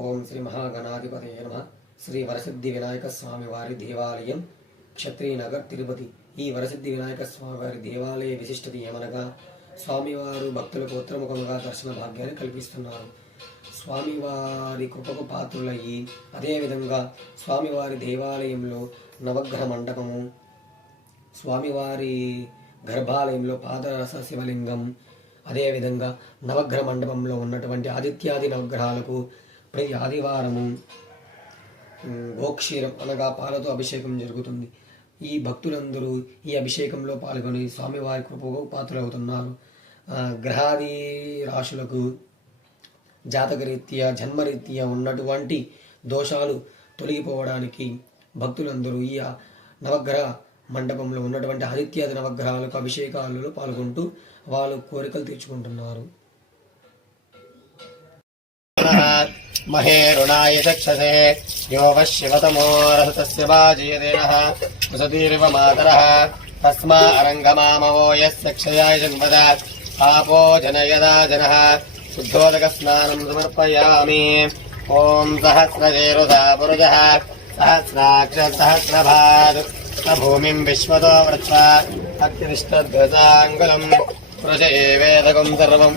ఓం శ్రీ మహాగణాధిపతయ నమ. శ్రీ వరసిద్ధి వినాయక స్వామి వారి దేవాలయం క్షత్రియనగర్ తిరుపతి. ఈ వరసిద్ధి వినాయక స్వామి వారి దేవాలయ విశిష్టత ఏమనగా స్వామివారు భక్తులకు ఉత్తరముఖముగా దర్శన భాగ్యాన్ని కల్పిస్తున్నారు. స్వామివారి కృపకు పాత్రులయ్యి అదేవిధంగా స్వామివారి దేవాలయంలో నవగ్రహ మండపము స్వామివారి గర్భాలయంలో పాదరస శివలింగం అదేవిధంగా నవగ్రహ మండపంలో ఉన్నటువంటి ఆదిత్యాది నవగ్రహాలకు ప్రతి ఆదివారము గోక్షీరం అనగా పాలతో అభిషేకం జరుగుతుంది. ఈ భక్తులందరూ ఈ అభిషేకంలో పాల్గొని స్వామివారి కృపకు పాత్రలవుతున్నారు. గ్రహాది రాశులకు జాతకరీత్యా జన్మరీత్యా ఉన్నటువంటి దోషాలు తొలగిపోవడానికి భక్తులందరూ ఈ నవగ్రహ మండపంలో ఉన్నటువంటి ఆదిత్యాది నవగ్రహాలకు అభిషేకాలలో పాల్గొంటూ వాళ్ళు కోరికలు తీర్చుకుంటున్నారు. మహేరుణాయ చక్షసే యో వశివతమోరహతస్య వాజయదేనః వసతిరివ మాతరः తస్మా అరంగమామవో యస్య క్షయాయ జన్మద పాపో జనయదా జనः శుద్ధోదక స్నానం సమర్పయామి ఓం సహస్రజేరుధా పురుజः సహస్రాక్ష సహస్రభాద్ భూమిం విశ్వతో వృత్వ అగ్నిష్టధ్వజాంగులం పురుష ఏవేదకం సర్వం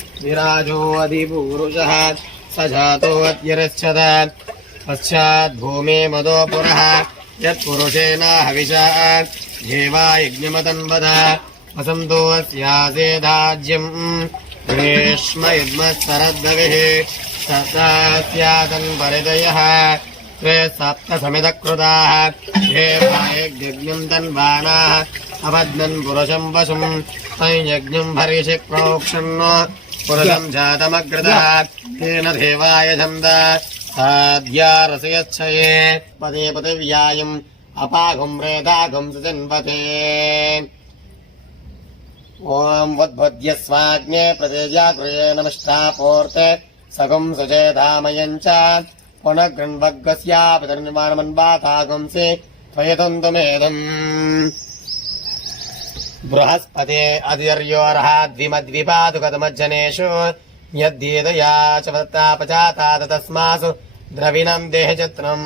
विराजोऽधिपूरुषः स जातोऽत्यरच्छत पश्चाद्भूमे मदो पुरः यत्पुरुषेण हविषा। देवा यज्ञमतन्वद वसन्तोऽस्यासेधाज्यम् ग्रीष्म युग्मस्तरद्गविः। सदास्यातन्परिदयः त्रे सप्त समितकृताः हे यज्ञम् तन्वानाः। अबध्नन् पुरुषम् वशुम्। संयज्ञम् भरिषि प्रोक्षन् पुरुषम् जातमग्रतः तेन देवाय छन्द। साध्या रसयच्छये पदे पदव्यायम् अपाघुम् रेदाघुम् सुजन्वते। ॐ वद्भुद्यस्वाज्ञे प्रतेजागृहे नमष्टापोर्ते सगुं सुचेधामयम् च पुनगृण्वग्गस्यापितर्निर्माणमन्वातागुंसि त्वयतन्तुमेदम् బృహస్పతే అధిర్యోర్హాద్విమద్విపాదుకతమజ్జనేషు యద్దీదయా చ వత్తాపచాతాత తస్మాసు ద్రవిణం దేహజత్నం.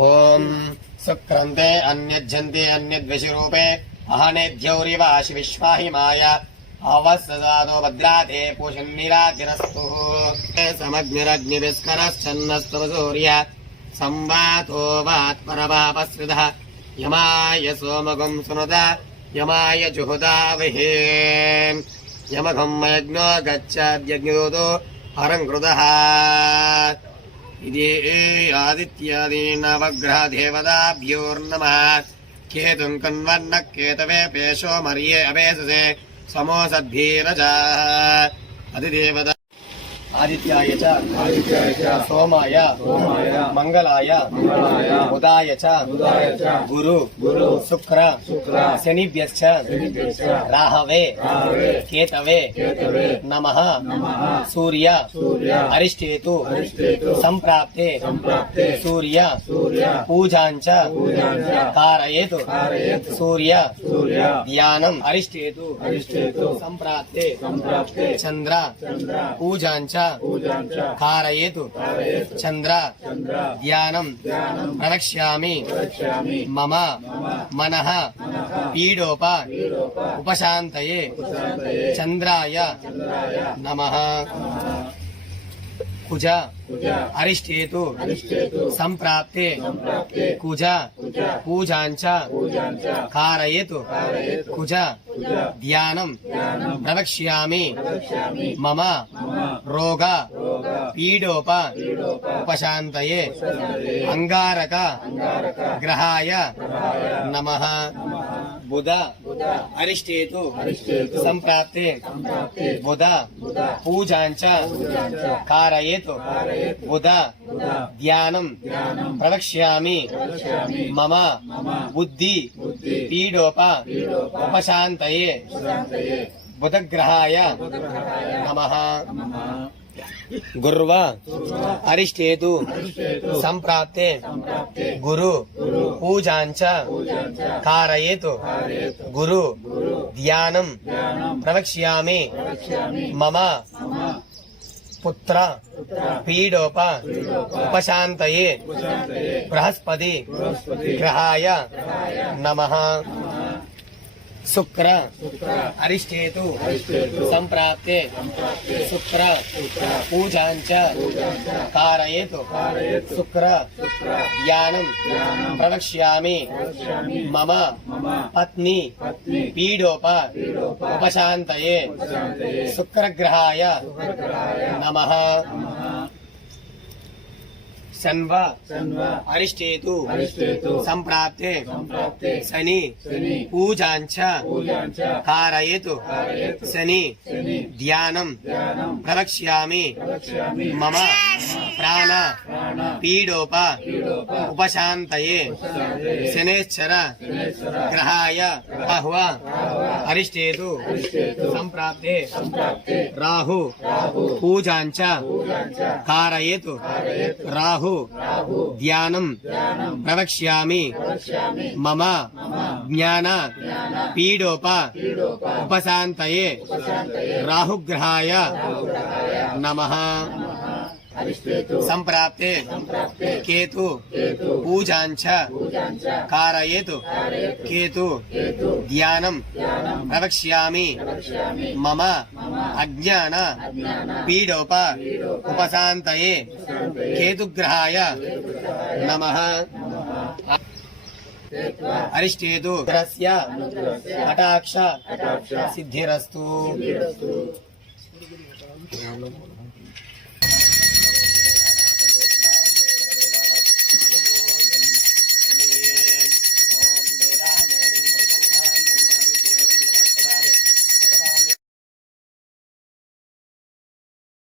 ఓం శుక్రంతే అన్యజ్జంతే అన్యద్విషిరూపే అహనేద్యౌరివాశి విశ్వాహి మాయ అవస్సదాదో భద్రాతే పూషన్నిరాతిరస్తు సమగ్నిరగ్నివిస్కరశ్చన్నస్తవ సూర్య సంవాతో వాత్మరవాపశ్రిదః यमाय सोमगुं सुनुत यमाय जुहुदाविहे यमघं यज्ञो गच्छाद्यज्ञदूतो हरङ्कृतः इति आदित्यादीनवग्रहदेवताभ्योर्नमः केतुम् कन्वर्णः केतवे पेशो मर्ये अपेससे समोसद्भीरजा अधिदेवता आदित्याय च सोमाय मङ्गलाय उदाय च गुरु शुक्र शनिभ्यश्च राहवे केतवे नमः सूर्य अरिष्टेतु सम्प्राप्ते सूर्य पूजाञ्च कारयेतु सूर्य ध्यानम् अरिष्टेतु सम्प्राप्ते चन्द्र पूजाञ्च कारयेतु कारयेतु चन्द्र चन्द्र ध्यानम् ध्यानम् प्रणक्ष्यामि प्रवक्ष्यामि मम मम मनः मनः पीडोप पीडोप उपशान्तये उपशान्तये चन्द्राय चन्द्राय नमः కుజ. అరిష్టేతు. సంప్రాప్తే. కుజ. పూజాంచ. కారయేతు. కుజ. ధ్యానం. ప్రవక్ష్యామి. మమ. రోగ. పీడోప. ఉపశాంతయే. అంగారక. గ్రహాయ. నమ. బుధ అరిష్టేతు సంప్రాప్తే బుధ పూజాంచ కారయేతు బుధ ధ్యానం ప్రవక్ష్యామి మమ బుద్ధి పీడోప ఉపశాంతయే బుధగ్రహాయ నమ. గుర్వ అరిష్టేతు. సంప్రాప్తే. గురు. పూజాంచ. కారయేతు. గురు. ధ్యానం. ప్రవక్ష్యామి. మమ. పుత్ర. పీడోప. ఉపశాంతయే. బృహస్పతి. గ్రహాయ. నమ. శుక్ర. అరిష్టేతు. సంప్రాప్తే. శుక్ర. పూజాంచ. కారయేతు శుక్ర. ధ్యానం. ప్రవక్ష్యామి. మమ. పత్ని. పీడోప. ఉపశాంతయే. శుక్రగ్రహాయ. నమ. सन्व संप्राप्ते शनि पूजांच कारयतु शनि ध्यानम प्रवक्ष्यामि मम प्राण पीडोप उपशात शनेश्चर ग्रहाय अह्व अरिष्टेतु संप्राप्ते राहु पूजा कारयतु राहु ధ్యానం. ప్రవక్ష్యామి. మమ. జ్ఞాన. పీడోప. ఉపశాంతయే. రాహుగ్రహాయ. నమ. నమః అరిష్టేతు సంప్రాప్తే సంప్రాప్తే కేతు కేతు పూజాంచ పూజాంచ కారయేతు कारयेत् కేతు కేతు ధ్యానం ధ్యానం ప్రవక్ష్యామి ప్రవక్ష్యామి మమ మమ అజ్ఞాన అజ్ఞాన పీడోప ఉపశాంతయే శాంతయే కేతుగ్రహాయ నమః కేత్వా అరిష్టేతు రస్య అనుగ్రహస్య కటాక్ష కటాక్ష సిద్ధిరస్తు సిద్ధిరస్తు